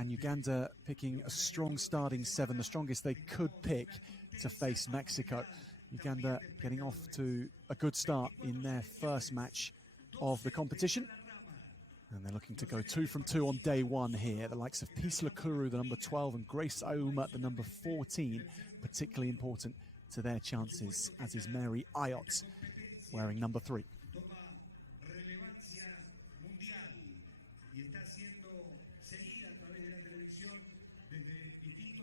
And Uganda picking a strong starting 7, the strongest they could pick to face Mexico. Uganda getting off to a good start in their first match of the competition. And they're looking to go 2 from 2 on day 1 here. The likes of Peace Lakuru, the number 12, and Grace Auma, the number 14, particularly important to their chances, as is Mary Ayot, wearing number 3.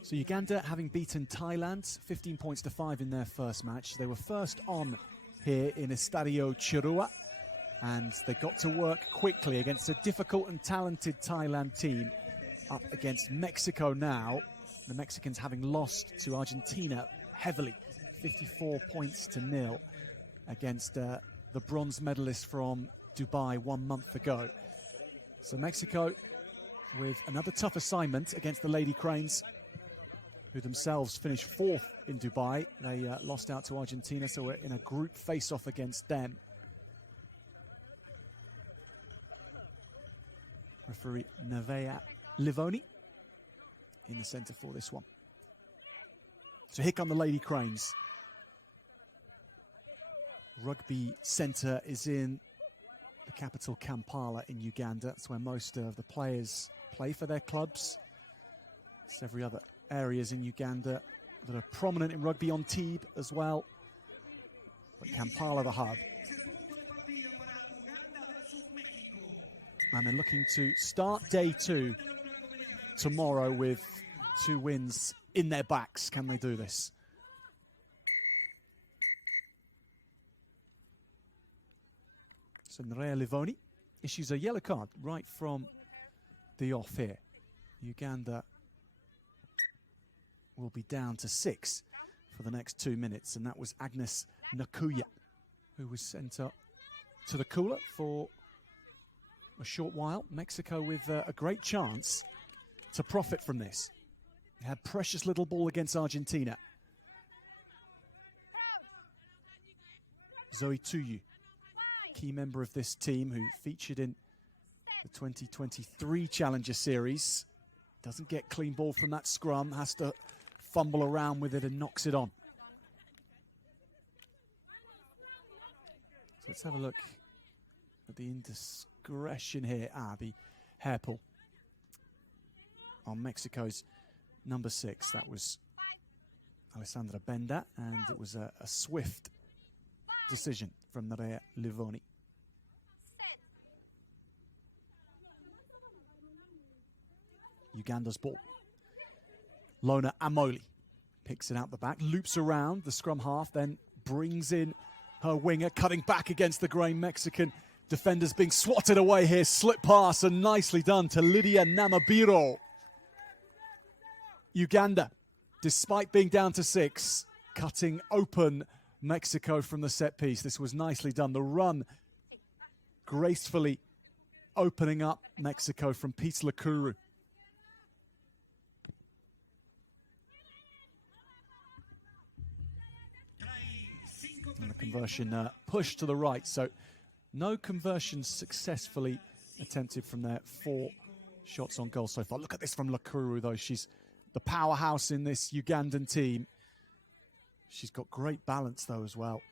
So Uganda having beaten Thailand 15 points to 5 in their first match. They were first on here in Estadio Chirua, and they got to work quickly against a difficult and talented Thailand team. Up against Mexico now, the Mexicans having lost to Argentina heavily, 54 points to 0 against the bronze medalist from Dubai 1 month ago. So Mexico with another tough assignment against the Lady Cranes, who themselves finished 4th in Dubai. They lost out to Argentina, so we're in a group face-off against them. Referee Nevea Livoni in the centre for this one. So here come the Lady Cranes. Rugby Centre is in the capital Kampala in Uganda. That's where most of the players play for their clubs. There's every other areas in Uganda that are prominent in rugby, on Antibes as well. But Kampala, the hub. And they're looking to start day 2 tomorrow with 2 wins in their backs. Can they do this? So Nerea Livoni issues a yellow card right from the off here. Uganda will be down to 6 for the next 2 minutes, and that was Agnes Nakuya, who was sent up to the cooler for a short while. Mexico with a great chance to profit from this. They had precious little ball against Argentina. Zoe Tuyu, key member of this team who featured in the 2023 Challenger Series. Doesn't get clean ball from that scrum, has to fumble around with it and knocks it on. So let's have a look at the indiscretion here. The hair pull on Mexico's number 6. That was Alessandra Benda, and it was a swift decision from Nerea Livoni. Uganda's ball. Lona Amoli picks it out the back, loops around the scrum half, then brings in her winger, cutting back against the grey Mexican defenders, being swatted away here. Slip pass, and nicely done to Lydia Namabiro. Uganda, despite being down to 6, cutting open Mexico from the set piece. This was nicely done. The run gracefully opening up Mexico from Peace Lakuru. And the conversion pushed to the right, so no conversions successfully attempted from their 4 shots on goal so far. Look at this from Lakuru, though. She's the powerhouse in this Ugandan team. She's got great balance, though, as well.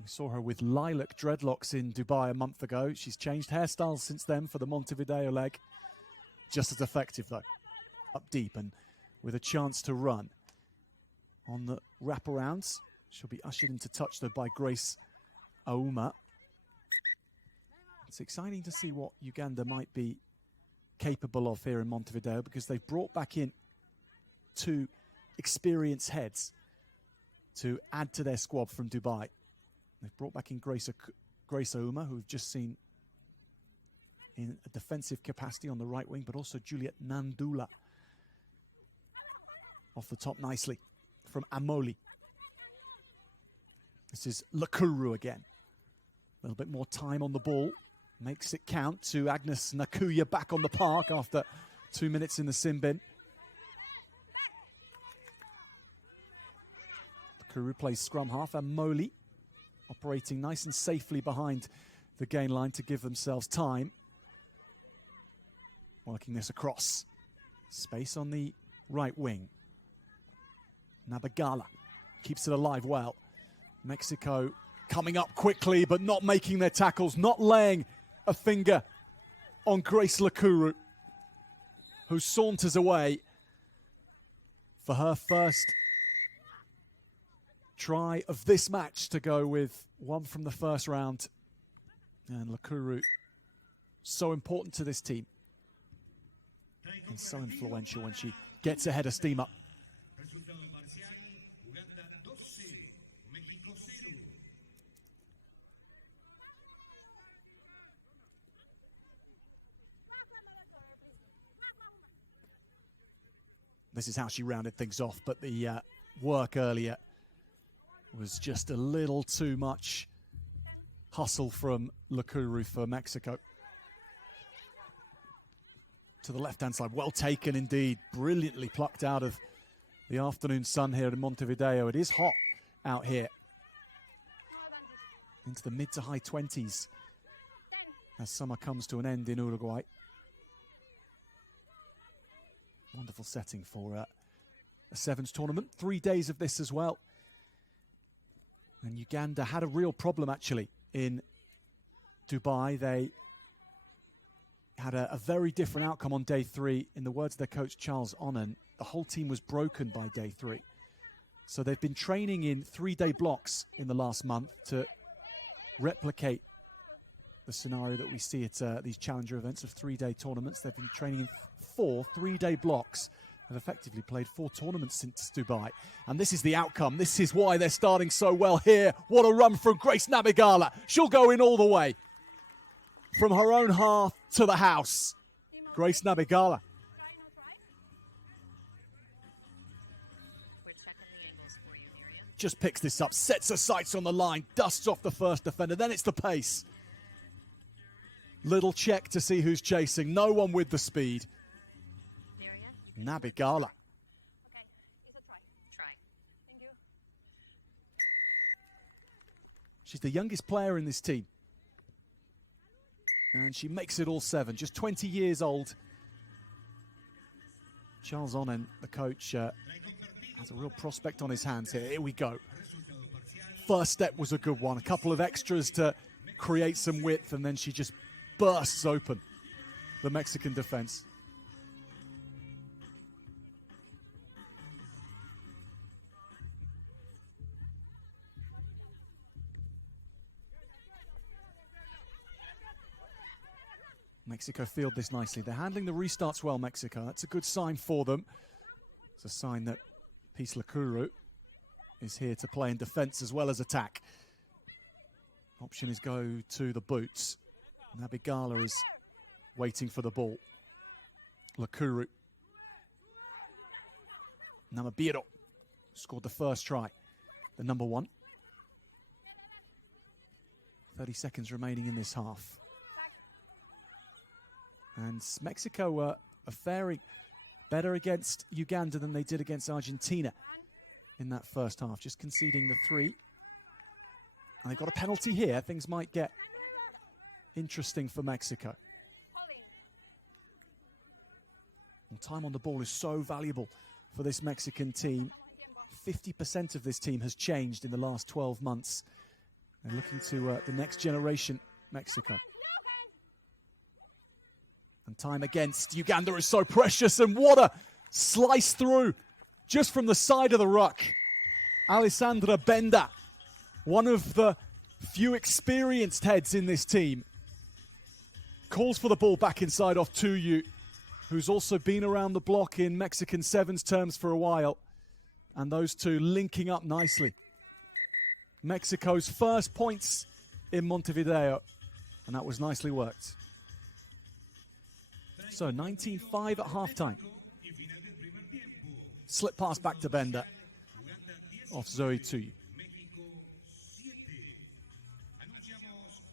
We saw her with lilac dreadlocks in Dubai a month ago. She's changed hairstyles since then for the Montevideo leg. Just as effective, though. Up deep and with a chance to run. On the wraparounds, she'll be ushered into touch, though, by Grace Auma. It's exciting to see what Uganda might be capable of here in Montevideo, because they've brought back in 2 experienced heads to add to their squad from Dubai. They've brought back in Grace Auma, who we've just seen in a defensive capacity on the right wing, but also Juliet Nandula off the top nicely from Amoli. This is Lakuru again. A little bit more time on the ball. Makes it count to Agnes Nakuya back on the park after 2 minutes in the sin bin. Lakuru plays scrum half, and Moli operating nice and safely behind the gain line to give themselves time. Working this across. Space on the right wing. Nabagala keeps it alive well. Mexico coming up quickly, but not making their tackles, not laying a finger on Grace Lakuru, who saunters away for her first try of this match to go with one from the first round. And Lakuru, so important to this team and so influential when she gets ahead of steam up. This is how she rounded things off, but the work earlier was just a little too much hustle from Lakuru for Mexico. To the left-hand side, well taken indeed, brilliantly plucked out of the afternoon sun here in Montevideo. It is hot out here, into the mid to high 20s as summer comes to an end in Uruguay. Wonderful setting for a sevens tournament. 3 days of this as well. And Uganda had a real problem actually in Dubai. They had a very different outcome on day 3. In the words of their coach Charles Onan, the whole team was broken by day 3. So they've been training in 3-day blocks in the last month to replicate the scenario that we see at these challenger events of 3-day tournaments. They've been training in 4 3-day blocks. Have effectively played 4 tournaments since Dubai. And this is the outcome. This is why they're starting so well here. What a run from Grace Nabigala. She'll go in all the way. From her own half to the house. Grace Nabigala. Just picks this up, sets her sights on the line, dusts off the first defender. Then it's the pace. Little check to see who's chasing. No one with the speed. Nabigala. Okay, it's a try. Thank you. She's the youngest player in this team. And she makes it all 7, just 20 years old. Charles Onan, the coach, has a real prospect on his hands here. Here we go. First step was a good one. A couple of extras to create some width, and then she just bursts open the Mexican defense. Mexico field this nicely. They're handling the restarts well, Mexico. That's a good sign for them. It's a sign that Peace Lakuru is here to play in defense as well as attack. Option is go to the boots. Nabigala is waiting for the ball. Lakuru. Namabiro scored the first try. The number 1. 30 seconds remaining in this half. And Mexico are faring better against Uganda than they did against Argentina in that first half, just conceding the 3. And they've got a penalty here. Things might get interesting for Mexico. And time on the ball is so valuable for this Mexican team. 50% of this team has changed in the last 12 months. They're looking to the next generation, Mexico. And time against Uganda is so precious, and what a slice through just from the side of the ruck. Alessandra Benda, one of the few experienced heads in this team, calls for the ball back inside off Tuyu, who's also been around the block in Mexican sevens terms for a while. And those two linking up nicely. Mexico's first points in Montevideo, and that was nicely worked. So 19-5 at halftime. Slip pass back to Benda. Off Zoe Tuyu.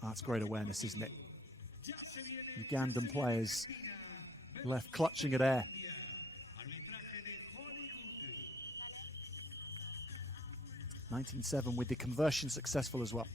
That's great awareness, isn't it? Ugandan players left clutching at air. (19-7) with the conversion successful as well.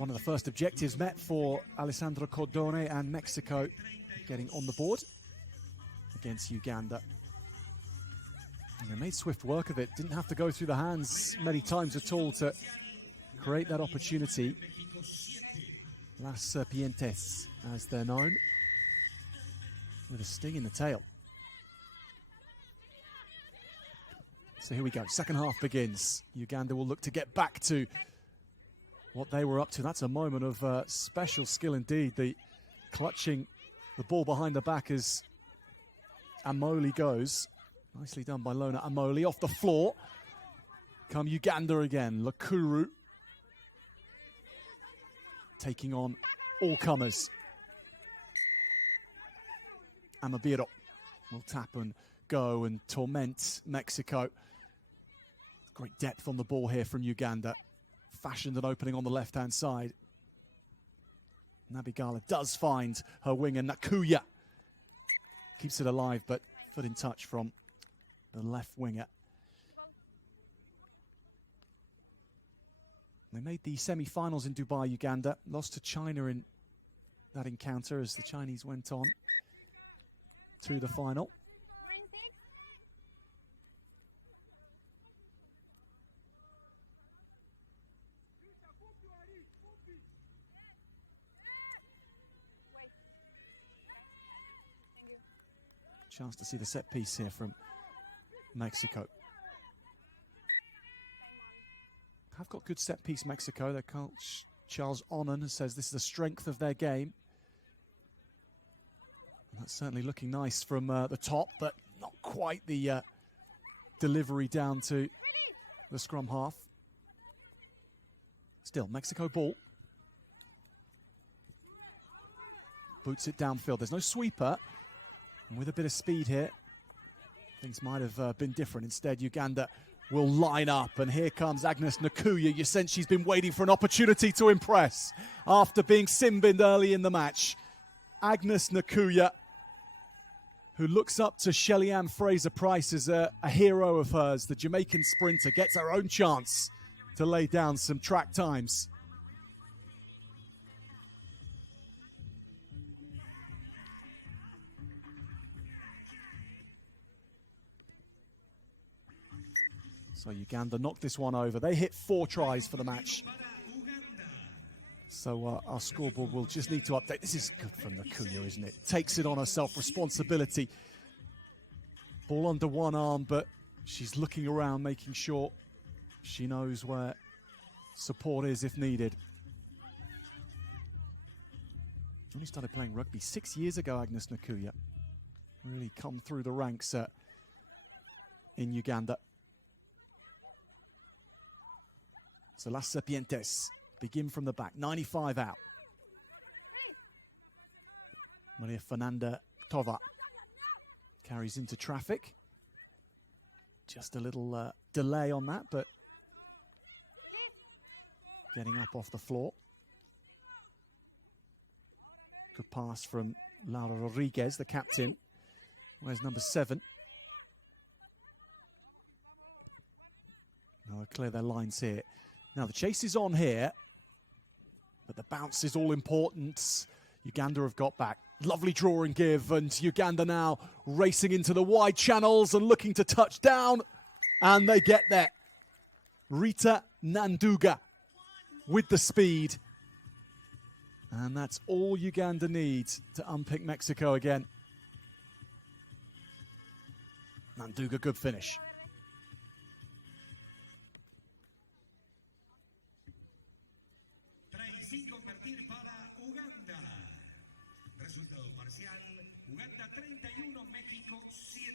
one of the first objectives met for Alessandro Cordone and Mexico getting on the board against Uganda. And they made swift work of it. Didn't have to go through the hands many times at all to create that opportunity. Las Serpientes, as they're known, with a sting in the tail. So here we go, second half begins. Uganda will look to get back to what they were up to. That's a moment of special skill indeed. The clutching the ball behind the back as Amoli goes. Nicely done by Lona Amoli. Off the floor come Uganda again. Lakuru taking on all comers. Amabiro will tap and go and torment Mexico. Great depth on the ball here from Uganda. Fashioned an opening on the left-hand side. Nabigala does find her winger, Nakuya. Keeps it alive, but foot in touch from the left winger. They made the semi-finals in Dubai, Uganda. Lost to China in that encounter as the Chinese went on to the final. Chance to see the set piece here from Mexico. Have got good set piece, Mexico. Their coach Charles Onan says this is the strength of their game. And that's certainly looking nice from the top, but not quite the delivery down to the scrum half. Still, Mexico ball. Boots it downfield. There's no sweeper. And with a bit of speed here, things might have been different. Instead, Uganda will line up. And here comes Agnes Nakuya. You sense she's been waiting for an opportunity to impress after being sin-binned early in the match. Agnes Nakuya, who looks up to Shelly-Ann Fraser-Price as a hero of hers. The Jamaican sprinter gets her own chance to lay down some track times. So Uganda knocked this one over. They hit 4 tries for the match. So our scoreboard will just need to update. This is good from Nakuya, isn't it? Takes it on herself, responsibility. Ball under one arm, but she's looking around, making sure she knows where support is if needed. Only started playing rugby 6 years ago, Agnes Nakuya. Really come through the ranks in Uganda. So Las Serpientes begin from the back, 95 out. Maria Fernanda Tova carries into traffic. Just a little delay on that, but getting up off the floor. Good pass from Laura Rodriguez, the captain. Where's number 7? Now they'll clear their lines here. Now the chase is on here, but the bounce is all important. Uganda have got back. Lovely draw and give, and Uganda now racing into the wide channels and looking to touch down, and they get there. Rita Nanduga with the speed, and that's all Uganda needs to unpick Mexico again. Nanduga, good finish. Uganda 31, México 7.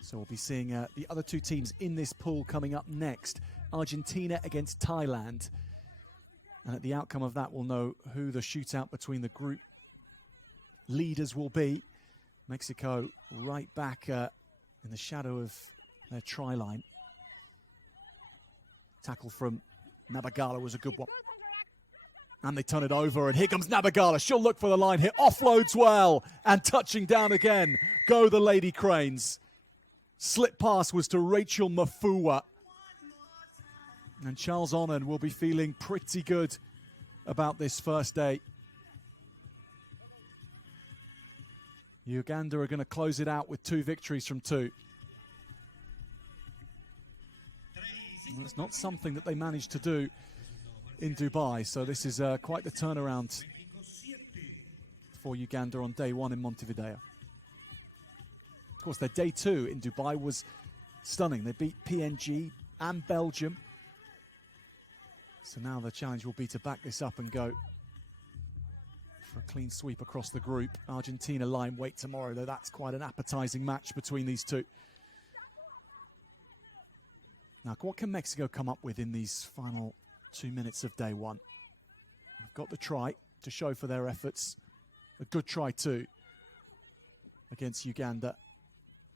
So we'll be seeing the other 2 teams in this pool coming up next. Argentina against Thailand. And at the outcome of that, we'll know who the shootout between the group leaders will be. Mexico right back in the shadow of their try line. Tackle from Nabagala was a good one. And they turn it over, and here comes Nabagala. She'll look for the line here. Offloads well, and touching down again. Go the Lady Cranes. Slip pass was to Rachel Mafua. And Charles Onan will be feeling pretty good about this first day. Uganda are going to close it out with 2 victories from 2. Well, it's not something that they managed to do in Dubai, so this is quite the turnaround for Uganda on day 1 in Montevideo. Of course, their day 2 in Dubai was stunning. They beat PNG and Belgium. So now the challenge will be to back this up and go for a clean sweep across the group. Argentina lying wait tomorrow, though that's quite an appetizing match between these two. Now, what can Mexico come up with in these final 2 minutes of day 1? They've got the try to show for their efforts. A good try too against Uganda.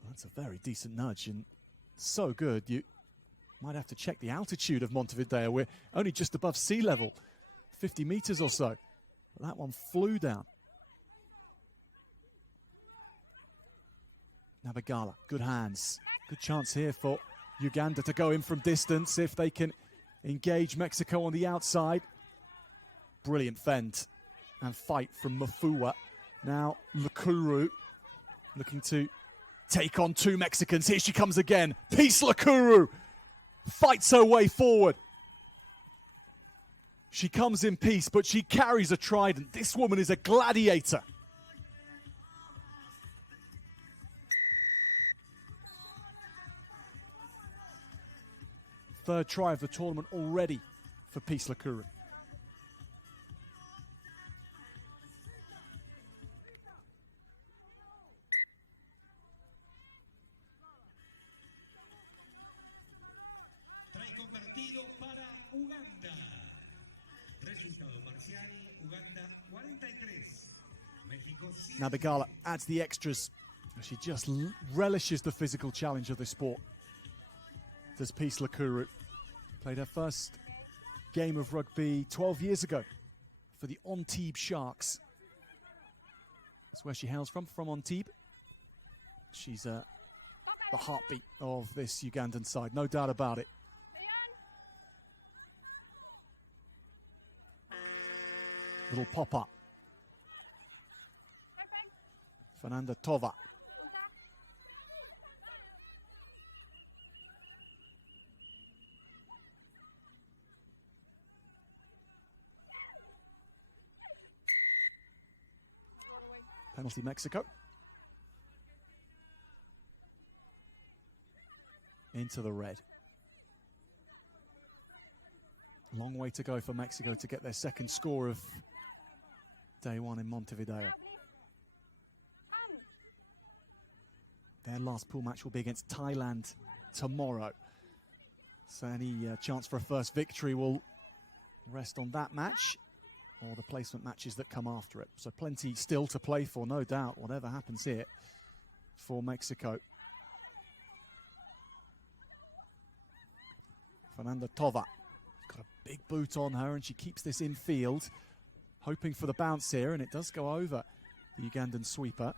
That's a very decent nudge and so good. You might have to check the altitude of Montevideo. We're only just above sea level, 50 meters or so. But that one flew down. Nabagala, good hands. Good chance here for Uganda to go in from distance if they can engage Mexico on the outside. Brilliant fend and fight from Mafua. Now Lakuru looking to take on 2 Mexicans. Here she comes again. Peace Lakuru fights her way forward. She comes in peace, but she carries a trident. This woman is a gladiator. Third try of the tournament already for Peace Lakuru. Try convertido para Uganda. Resultado parcial, Uganda 43, México 7. Nabagala adds the extras. She just relishes the physical challenge of this sport. Does Peace Lakuru. Played her first game of rugby 12 years ago for the Antibes Sharks. That's where she hails from Antibes. She's the heartbeat of this Ugandan side, no doubt about it. Little pop-up. Fernanda Tova. Penalty Mexico. Into the red. Long way to go for Mexico to get their second score of day 1 in Montevideo. Their last pool match will be against Thailand tomorrow. So any chance for a first victory will rest on that match or the placement matches that come after it. So plenty still to play for, no doubt, whatever happens here for Mexico. Fernanda Tova got a big boot on her and she keeps this in field, hoping for the bounce here, and it does go over the Ugandan sweeper.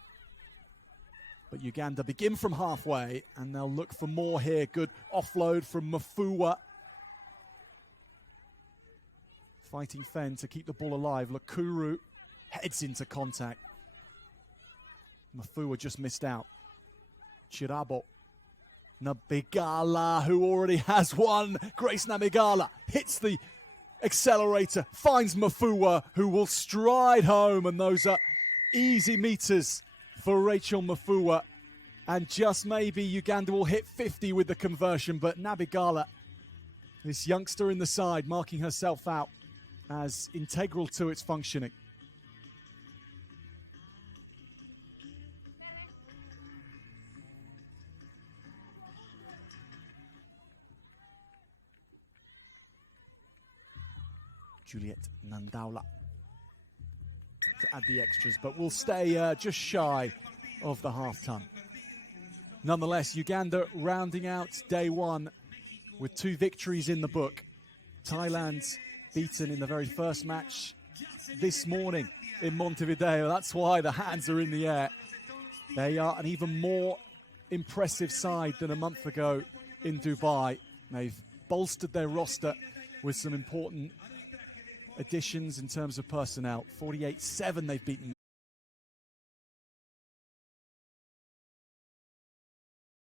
But Uganda begin from halfway and they'll look for more here. Good offload from Mafua. Fighting Fen to keep the ball alive. Lakuru heads into contact. Mafua just missed out. Chirabo. Nabigala, who already has one. Grace Nabigala hits the accelerator, finds Mafua, who will stride home, and those are easy meters for Rachel Mafua. And just maybe Uganda will hit 50 with the conversion, but Nabigala, this youngster in the side, marking herself out as integral to its functioning. Juliet Nandaula to add the extras, but we'll stay just shy of the half-ton. Nonetheless, Uganda rounding out day 1 with 2 victories in the book. Thailand beaten in the very first match this morning in Montevideo. That's why the hands are in the air. They are an even more impressive side than a month ago in Dubai. They've bolstered their roster with some important additions in terms of personnel. 48-7 they've beaten